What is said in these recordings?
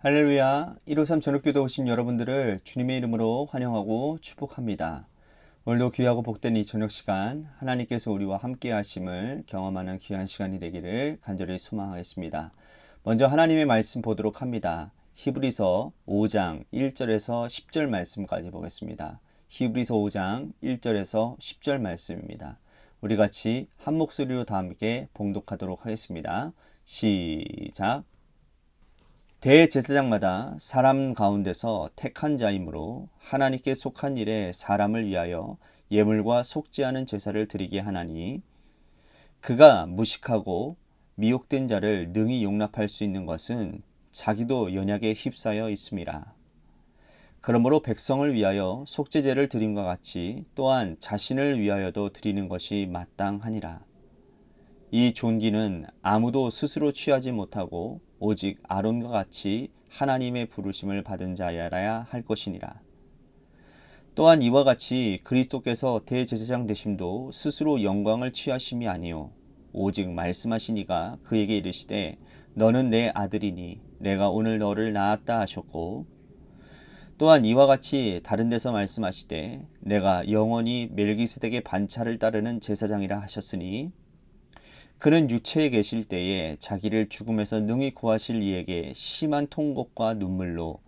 할렐루야, 153 저녁기도 오신 여러분들을 주님의 이름으로 환영하고 축복합니다. 오늘도 귀하고 복된 이 저녁 시간 하나님께서 우리와 함께 하심을 경험하는 귀한 시간이 되기를 간절히 소망하겠습니다. 먼저 하나님의 말씀 보도록 합니다. 히브리서 5장 1절에서 10절 말씀까지 보겠습니다. 히브리서 5장 1절에서 10절 말씀입니다. 우리 같이 한 목소리로 다 함께 봉독하도록 하겠습니다. 시작. 대제사장마다 사람 가운데서 택한 자이므로 하나님께 속한 일에 사람을 위하여 예물과 속지 않은 제사를 드리게 하나니 그가 무식하고 미혹된 자를 능히 용납할 수 있는 것은 자기도 연약에 휩싸여 있음이라. 그러므로 백성을 위하여 속죄제를 드림과 같이 또한 자신을 위하여도 드리는 것이 마땅하니라. 이 존귀는 아무도 스스로 취하지 못하고 오직 아론과 같이 하나님의 부르심을 받은 자여야 할 것이니라. 또한 이와 같이 그리스도께서 대제사장 되심도 스스로 영광을 취하심이 아니요 오직 말씀하신 이가 그에게 이르시되 너는 내 아들이니 내가 오늘 너를 낳았다 하셨고, 또한 이와 같이 다른 데서 말씀하시되 내가 영원히 멜기세덱의 반차를 따르는 제사장이라 하셨으니 그는 유체에 계실 때에 자기를 죽음에서 능히 구하실 이에게 심한 통곡과 눈물로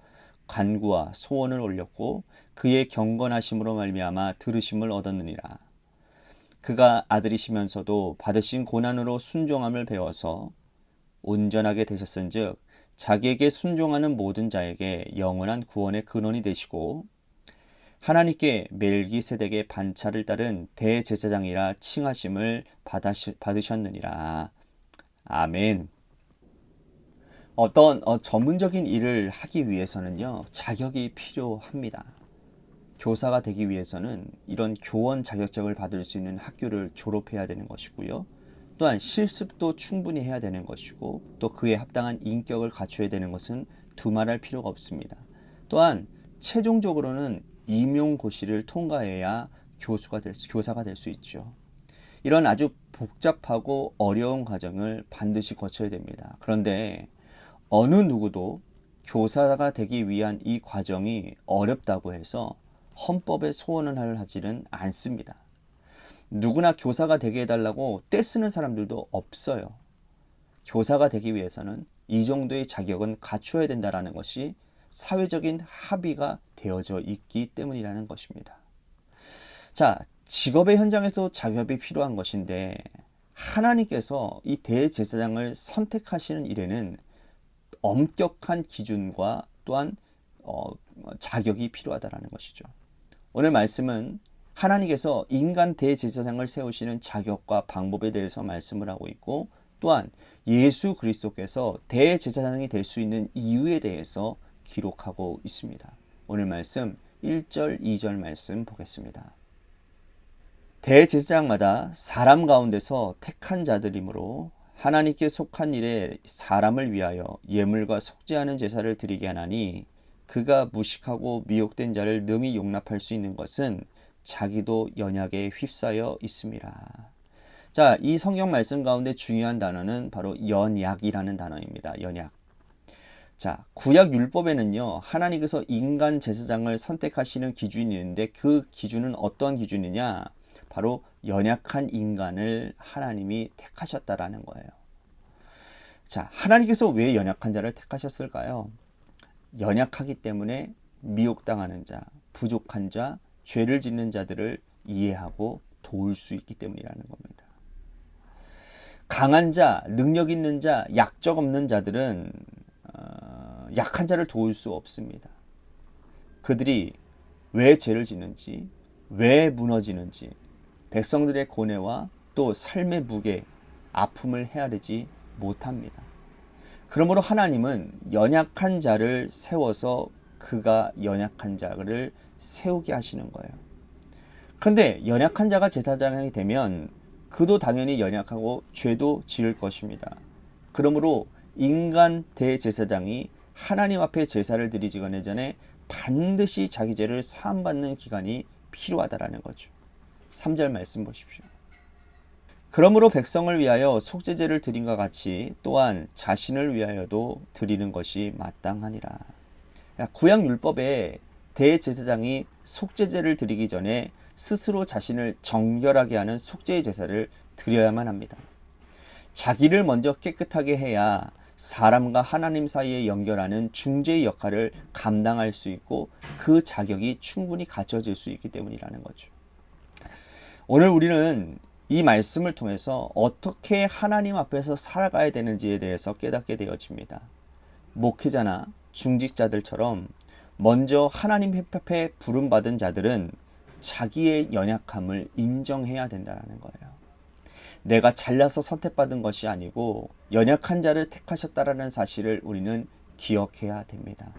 간구와 소원을 올렸고 그의 경건하심으로 말미암아 들으심을 얻었느니라. 그가 아들이시면서도 받으신 고난으로 순종함을 배워서 온전하게 되셨은즉 자기에게 순종하는 모든 자에게 영원한 구원의 근원이 되시고 하나님께 멜기세덱의 반차를 따른 대제사장이라 칭하심을 받으셨느니라. 아멘. 어떤 전문적인 일을 하기 위해서는요, 자격이 필요합니다. 교사가 되기 위해서는 이런 교원 자격증을 받을 수 있는 학교를 졸업해야 되는 것이고요. 또한 실습도 충분히 해야 되는 것이고, 또 그에 합당한 인격을 갖춰야 되는 것은 두말할 필요가 없습니다. 또한 최종적으로는 임용고시를 통과해야 교사가 될 수 있죠. 이런 아주 복잡하고 어려운 과정을 반드시 거쳐야 됩니다. 그런데 어느 누구도 교사가 되기 위한 이 과정이 어렵다고 해서 헌법에 소원을 하지는 않습니다. 누구나 교사가 되게 해달라고 떼쓰는 사람들도 없어요. 교사가 되기 위해서는 이 정도의 자격은 갖추어야 된다는 것이 사회적인 합의가 되어져 있기 때문이라는 것입니다. 자, 직업의 현장에서 자격이 필요한 것인데 하나님께서 이 대제사장을 선택하시는 일에는 엄격한 기준과 또한 자격이 필요하다는 것이죠. 오늘 말씀은 하나님께서 인간 대제사장을 세우시는 자격과 방법에 대해서 말씀을 하고 있고, 또한 예수 그리스도께서 대제사장이 될 수 있는 이유에 대해서 기록하고 있습니다. 오늘 말씀 1절, 2절 말씀 보겠습니다. 대제사장마다 사람 가운데서 택한 자들이므로 하나님께 속한 일에 사람을 위하여 예물과 속지 않은 제사를 드리게 하나니 그가 무식하고 미혹된 자를 능히 용납할 수 있는 것은 자기도 연약에 휩싸여 있음이라. 자, 이 성경 말씀 가운데 중요한 단어는 바로 연약이라는 단어입니다. 연약. 자, 구약 율법에는요, 하나님께서 인간 제사장을 선택하시는 기준이 있는데 그 기준은 어떤 기준이냐? 바로 연약한 인간을 하나님이 택하셨다라는 거예요. 자, 하나님께서 왜 연약한 자를 택하셨을까요? 연약하기 때문에 미혹당하는 자, 부족한 자, 죄를 짓는 자들을 이해하고 도울 수 있기 때문이라는 겁니다. 강한 자, 능력 있는 자, 약적 없는 자들은 약한 자를 도울 수 없습니다. 그들이 왜 죄를 짓는지, 왜 무너지는지, 백성들의 고뇌와 또 삶의 무게, 아픔을 헤아리지 못합니다. 그러므로 하나님은 연약한 자를 세워서 그가 연약한 자를 세우게 하시는 거예요. 그런데 연약한 자가 제사장이 되면 그도 당연히 연약하고 죄도 지을 것입니다. 그러므로 인간 대제사장이 하나님 앞에 제사를 드리기 전에 반드시 자기 죄를 사함받는 기간이 필요하다라는 거죠. 3절 말씀 보십시오. 그러므로 백성을 위하여 속죄제를 드림과 같이 또한 자신을 위하여도 드리는 것이 마땅하니라. 구약 율법에 대제사장이 속죄제를 드리기 전에 스스로 자신을 정결하게 하는 속죄의 제사를 드려야만 합니다. 자기를 먼저 깨끗하게 해야 사람과 하나님 사이에 연결하는 중재의 역할을 감당할 수 있고 그 자격이 충분히 갖춰질 수 있기 때문이라는 거죠. 오늘 우리는 이 말씀을 통해서 어떻게 하나님 앞에서 살아가야 되는지에 대해서 깨닫게 되어집니다. 목회자나 중직자들처럼 먼저 하나님 앞에 부름받은 자들은 자기의 연약함을 인정해야 된다는 거예요. 내가 잘나서 선택받은 것이 아니고 연약한 자를 택하셨다라는 사실을 우리는 기억해야 됩니다.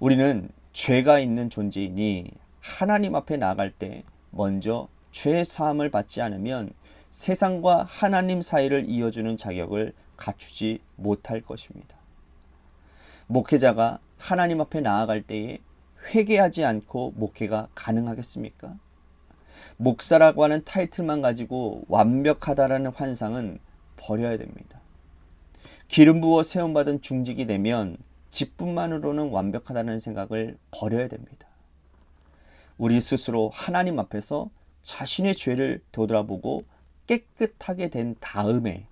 우리는 죄가 있는 존재이니 하나님 앞에 나아갈 때 먼저 죄 사함을 받지 않으면 세상과 하나님 사이를 이어주는 자격을 갖추지 못할 것입니다. 목회자가 하나님 앞에 나아갈 때에 회개하지 않고 목회가 가능하겠습니까? 목사라고 하는 타이틀만 가지고 완벽하다라는 환상은 버려야 됩니다. 기름 부어 세움받은 중직이 되면 직분만으로는 완벽하다는 생각을 버려야 됩니다. 우리 스스로 하나님 앞에서 자신의 죄를 되돌아보고 깨끗하게 된 다음에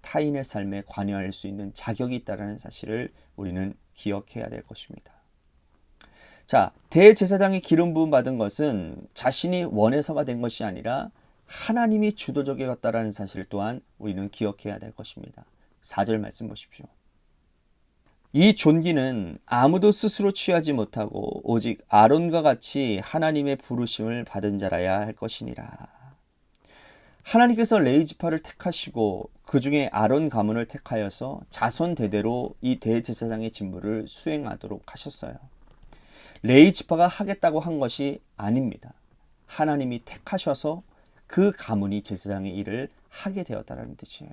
타인의 삶에 관여할 수 있는 자격이 있다는 사실을 우리는 기억해야 될 것입니다. 자, 대제사장이 기름 부음 받은 것은 자신이 원해서가 된 것이 아니라 하나님이 주도적이었다라는 사실 또한 우리는 기억해야 될 것입니다. 4절 말씀 보십시오. 이 존귀는 아무도 스스로 취하지 못하고 오직 아론과 같이 하나님의 부르심을 받은 자라야 할 것이니라. 하나님께서 레위 지파를 택하시고 그 중에 아론 가문을 택하여서 자손 대대로 이 대제사장의 직무를 수행하도록 하셨어요. 레위 지파가 하겠다고 한 것이 아닙니다. 하나님이 택하셔서 그 가문이 제사장의 일을 하게 되었다는 뜻이에요.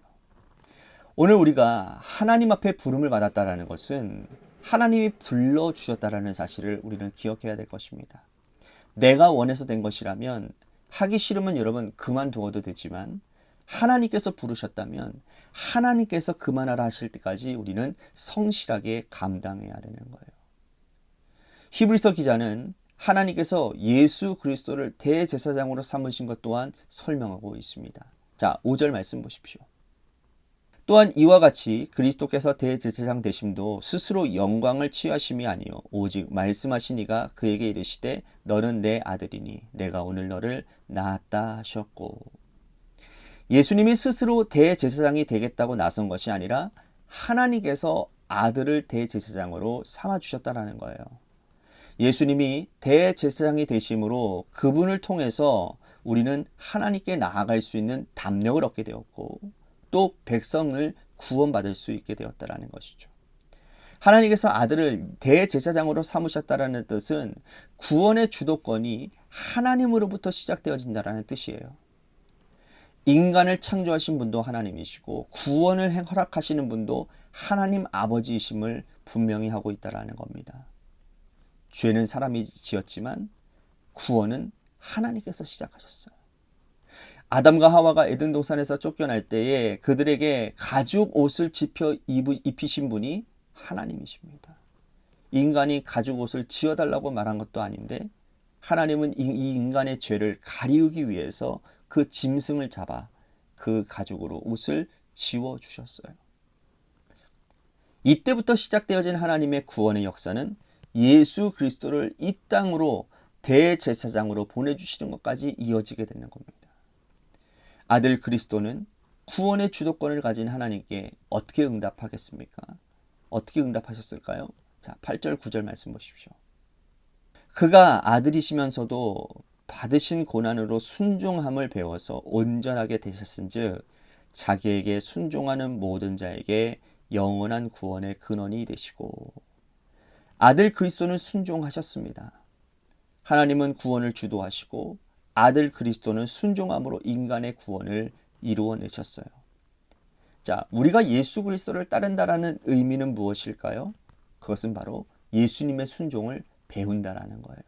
오늘 우리가 하나님 앞에 부름을 받았다는 것은 하나님이 불러주셨다는 사실을 우리는 기억해야 될 것입니다. 내가 원해서 된 것이라면 하기 싫으면 여러분 그만두어도 되지만 하나님께서 부르셨다면 하나님께서 그만하라 하실 때까지 우리는 성실하게 감당해야 되는 거예요. 히브리서 기자는 하나님께서 예수 그리스도를 대제사장으로 삼으신 것 또한 설명하고 있습니다. 자, 5절 말씀 보십시오. 또한 이와 같이 그리스도께서 대제사장 되심도 스스로 영광을 취하심이 아니요 오직 말씀하신 이가 그에게 이르시되 너는 내 아들이니 내가 오늘 너를 낳았다 하셨고, 예수님이 스스로 대제사장이 되겠다고 나선 것이 아니라 하나님께서 아들을 대제사장으로 삼아주셨다는 거예요. 예수님이 대제사장이 되심으로 그분을 통해서 우리는 하나님께 나아갈 수 있는 담력을 얻게 되었고 또 백성을 구원받을 수 있게 되었다는 것이죠. 하나님께서 아들을 대제사장으로 삼으셨다는 뜻은 구원의 주도권이 하나님으로부터 시작되어진다는 뜻이에요. 인간을 창조하신 분도 하나님이시고 구원을 허락하시는 분도 하나님 아버지이심을 분명히 하고 있다는 겁니다. 죄는 사람이 지었지만 구원은 하나님께서 시작하셨어요. 아담과 하와가 에덴 동산에서 쫓겨날 때에 그들에게 가죽 옷을 입히신 분이 하나님이십니다. 인간이 가죽 옷을 지어달라고 말한 것도 아닌데 하나님은 이 인간의 죄를 가리우기 위해서 그 짐승을 잡아 그 가죽으로 옷을 지워주셨어요. 이때부터 시작되어진 하나님의 구원의 역사는 예수 그리스도를 이 땅으로 대제사장으로 보내주시는 것까지 이어지게 되는 겁니다. 아들 그리스도는 구원의 주도권을 가진 하나님께 어떻게 응답하겠습니까? 어떻게 응답하셨을까요? 자, 8절 9절 말씀 보십시오. 그가 아들이시면서도 받으신 고난으로 순종함을 배워서 온전하게 되셨은즉 자기에게 순종하는 모든 자에게 영원한 구원의 근원이 되시고, 아들 그리스도는 순종하셨습니다. 하나님은 구원을 주도하시고 아들 그리스도는 순종함으로 인간의 구원을 이루어내셨어요. 자, 우리가 예수 그리스도를 따른다라는 의미는 무엇일까요? 그것은 바로 예수님의 순종을 배운다라는 거예요.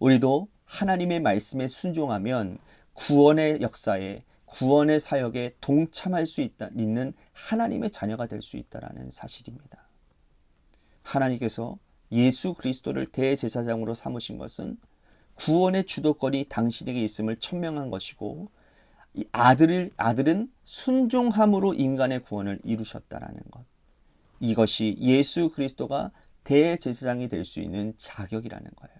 우리도 하나님의 말씀에 순종하면 구원의 역사에 구원의 사역에 동참할 수 있는 하나님의 자녀가 될 수 있다는 사실입니다. 하나님께서 예수 그리스도를 대제사장으로 삼으신 것은 구원의 주도권이 당신에게 있음을 천명한 것이고, 이 아들은 순종함으로 인간의 구원을 이루셨다라는 것. 이것이 예수 그리스도가 대제사장이 될 수 있는 자격이라는 거예요.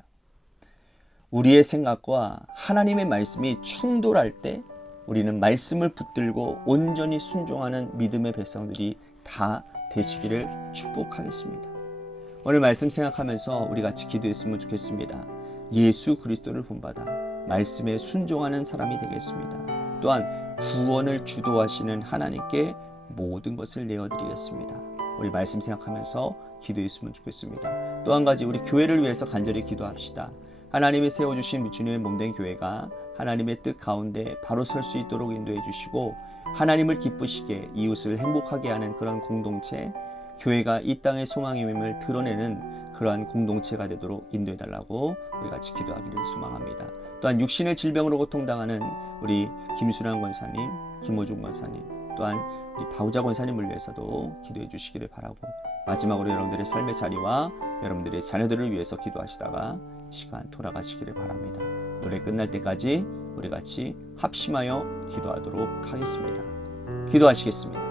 우리의 생각과 하나님의 말씀이 충돌할 때 우리는 말씀을 붙들고 온전히 순종하는 믿음의 백성들이 다 되시기를 축복하겠습니다. 오늘 말씀 생각하면서 우리 같이 기도했으면 좋겠습니다. 예수 그리스도를 본받아 말씀에 순종하는 사람이 되겠습니다. 또한 구원을 주도하시는 하나님께 모든 것을 내어드리겠습니다. 우리 말씀 생각하면서 기도했으면 좋겠습니다. 또 한 가지, 우리 교회를 위해서 간절히 기도합시다. 하나님이 세워주신 주님의 몸된 교회가 하나님의 뜻 가운데 바로 설 수 있도록 인도해 주시고, 하나님을 기쁘시게 이웃을 행복하게 하는 그런 공동체, 교회가 이 땅의 소망임을 드러내는 그러한 공동체가 되도록 인도해 달라고 우리 같이 기도하기를 소망합니다. 또한 육신의 질병으로 고통당하는 우리 김순환 권사님, 김호중 권사님, 또한 우리 바우자 권사님을 위해서도 기도해 주시기를 바라고, 마지막으로 여러분들의 삶의 자리와 여러분들의 자녀들을 위해서 기도하시다가 시간 돌아가시기를 바랍니다. 노래 끝날 때까지 우리 같이 합심하여 기도하도록 하겠습니다. 기도하시겠습니다.